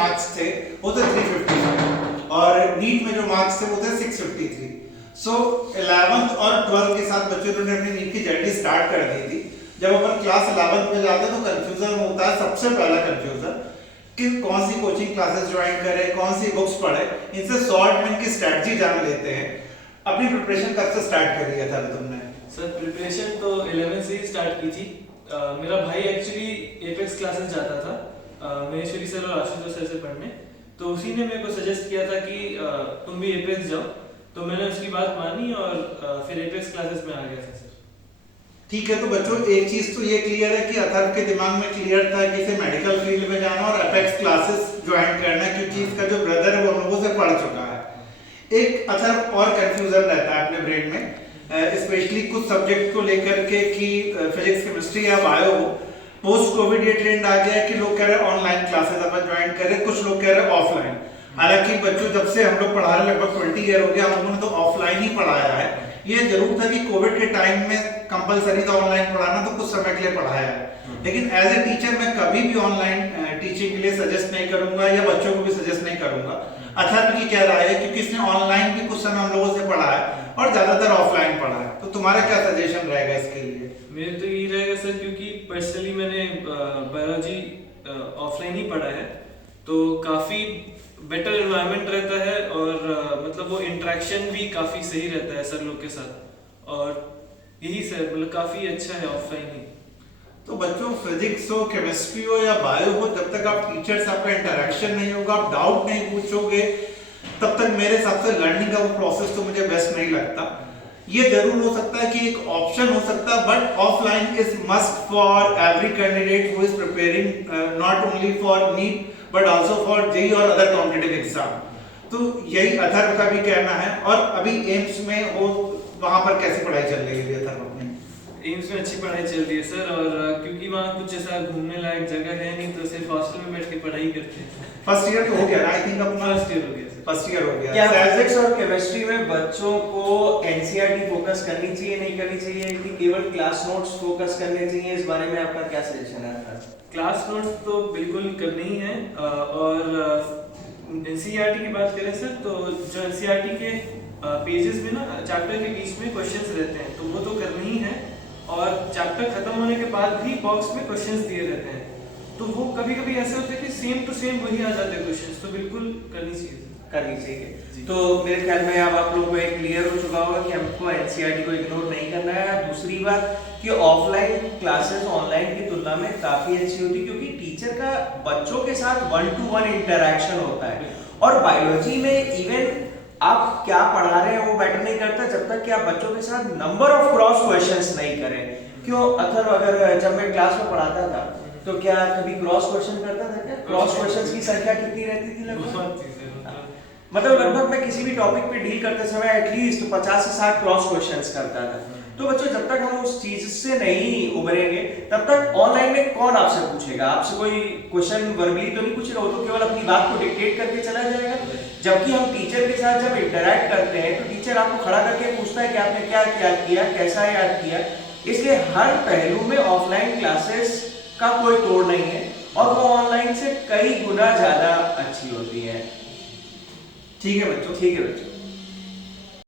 Marks थे वो थे 355 और नीट में जो मार्क्स थे वो थे 653। सो 11th और 12th के साथ बच्चों ने अपनी नीट की जर्नी स्टार्ट कर दी थी। जब अपन क्लास 11th में जाते हैं तो कंफ्यूजन होता है, सबसे पहला कंफ्यूजन कि कौन सी कोचिंग क्लासेस ज्वाइन करें, कौन सी बुक्स पढ़े। इनसे शॉर्ट में इनकी स्ट्रेटजी जान लेते हैं। अपनी प्रिपरेशन कब से स्टार्ट कर दिया था तुमने? सर प्रिपरेशन तो 11 से ही स्टार्ट की थी। मेरा भाई एक्चुअली एपेक्स क्लासेस जाता था महेश्वरी सर और आशुतोष सर से पढ़ने, तो उसी ने मेरे को सजेस्ट किया था कि तुम भी एपेक्स जाओ, तो मैंने उसकी बात मानी और फिर एपेक्स क्लासेस में आ गया था सर। ठीक है, तो बच्चों एक चीज तो ये क्लियर है कि अथर्व के दिमाग में क्लियर था कि इसे मेडिकल फील्ड में जाना और एपेक्स क्लासेस ज्वाइन करना, क्योंकि इसका जो ब्रदर है वो हम लोगों से पढ़ चुका है। एक अथर्व और कंफ्यूजन रहता है अपने ब्रेन में, स्पेशली कुछ सब्जेक्ट को लेकर के कि फिजिक्स केमिस्ट्री या बायो हो। पोस्ट कोविड ये ट्रेंड आ गया है कि लोग कह रहे हैं ऑनलाइन क्लासेस अपन ज्वाइन करें, कुछ लोग कह रहे हैं ऑफलाइन। हालांकि बच्चों जब से हम लोग पढ़ा रहे लगभग 20 ईयर हो गया, हम लोगों ने तो ऑफलाइन ही पढ़ाया है। ये जरूर था कि कोविड के टाइम में कंपलसरी था ऑनलाइन पढ़ाना, तो कुछ समय के लिए पढ़ाया है। लेकिन एज ए टीचर मैं कभी भी ऑनलाइन टीचिंग के लिए सजेस्ट नहीं करूंगा या बच्चों को भी सजेस्ट नहीं करूंगा। अथर्व की क्या राय है, क्योंकि इसने ऑनलाइन भी कुछ समय हम लोगों से पढ़ा है और ज्यादातर ऑफलाइन पढ़ा है, तो तुम्हारा क्या सजेशन रहेगा इसके लिए? मेरे तो यही रहेगा सर, क्योंकि पर्सनली मैंने बायोलॉजी ऑफलाइन ही पढ़ा है, तो काफ़ी बेटर एनवायरनमेंट रहता है और मतलब वो इंटरेक्शन भी काफ़ी सही रहता है सर लोग के साथ, और यही सर मतलब काफ़ी अच्छा है ऑफलाइन ही। तो बच्चों फिजिक्स हो, केमिस्ट्री हो या बायो हो, जब तक आप टीचर से आपका इंटरेक्शन नहीं होगा, आप डाउट नहीं पूछोगे, तब तक मेरे हिसाब से लर्निंग का वो प्रोसेस तो मुझे बेस्ट नहीं लगता। ये जरूर हो सकता है कि एक ऑप्शन हो सकता है, but offline is must for every candidate who is preparing not only for NEET but also for JEE और अदर कॉम्पिटिटिव एग्जाम। तो यही अथर्व का भी कहना है। और अभी एम्स में हो, वहां पर कैसी पढ़ाई चल रही है अथर्व अपनी? एम्स में अच्छी पढ़ाई चल रही है सर, और क्योंकि वहाँ कुछ ऐसा घूमने लायक जगह है नहीं, तो सिर्फ हॉस्टल में बैठ के पढ़ाई करते हैं। फर्स्ट ईयर तो हो गया आई थिंक अपना? फर्स्ट ईयर हो गया सर। फर्स्ट ईयर हो गया। क्या फिजिक्स और केमिस्ट्री में बच्चों को एनसीईआरटी फोकस करनी चाहिए, नहीं करनी चाहिए, कि केवल क्लास नोट्स फोकस करने चाहिए? इस बारे में आपका क्या सजेशन है? क्लास नोट्स तो बिल्कुल करने ही है, और एनसीईआरटी की बात करें सर, तो जो एनसीईआरटी के पेजेस में ना चैप्टर के बीच में क्वेश्चंस रहते हैं, तो वो तो करने ही है, और चैप्टर खत्म होने के बाद भी बॉक्स में क्वेश्चंस दिए रहते हैं, तो वो कभी कभी ऐसे होते हैं कि सेम टू सेम वही आ जाते हैं क्वेश्चंस, तो बिल्कुल करनी चाहिए। तो मेरे ख्याल में अब आप लोगों को एक क्लियर हो चुका होगा कि हमको एनसीईआरटी को इग्नोर नहीं करना है। दूसरी बात कि ऑफलाइन क्लासेस ऑनलाइन की तुलना में काफी अच्छी होती है, क्योंकि टीचर का बच्चों के साथ 1-to-1 इंटरेक्शन होता है। और बायोलॉजी में इवन आप क्या पढ़ा रहे हैं वो मैटर नहीं करता, जब तक कि आप बच्चों के साथ नंबर ऑफ क्रॉस क्वेश्चंस नहीं करें। क्यों अथर्व, अगर जब मैं क्लास में पढ़ाता था तो क्या कभी क्रॉस क्वेश्चन करता था? क्या क्रॉस क्वेश्चंस की संख्या कितनी रहती थी लगभग? मतलब लगभग मैं किसी भी टॉपिक पे डील करते समय एटलीस्ट 50 से 60 क्रॉस क्वेश्चंस करता था। तो बच्चों, जब तक हम उस चीज से नहीं उभरेंगे, तब तक ऑनलाइन में कौन आपसे पूछेगा? आपसे कोई क्वेश्चन वर्बली तो नहीं पूछेगा, वो तो केवल अपनी बात को डिक्टेट करके चला जाएगा। जबकि हम टीचर के साथ जब इंटरैक्ट करते हैं तो टीचर आपको खड़ा करके पूछता है कि आपने क्या क्या किया, कैसा याद किया। इसलिए हर पहलू में ऑफलाइन क्लासेस का कोई तोड़ नहीं है, और वो ऑनलाइन से कई गुना ज्यादा अच्छी होती है। ठीक है बच्चों। ठीक है बच्चों।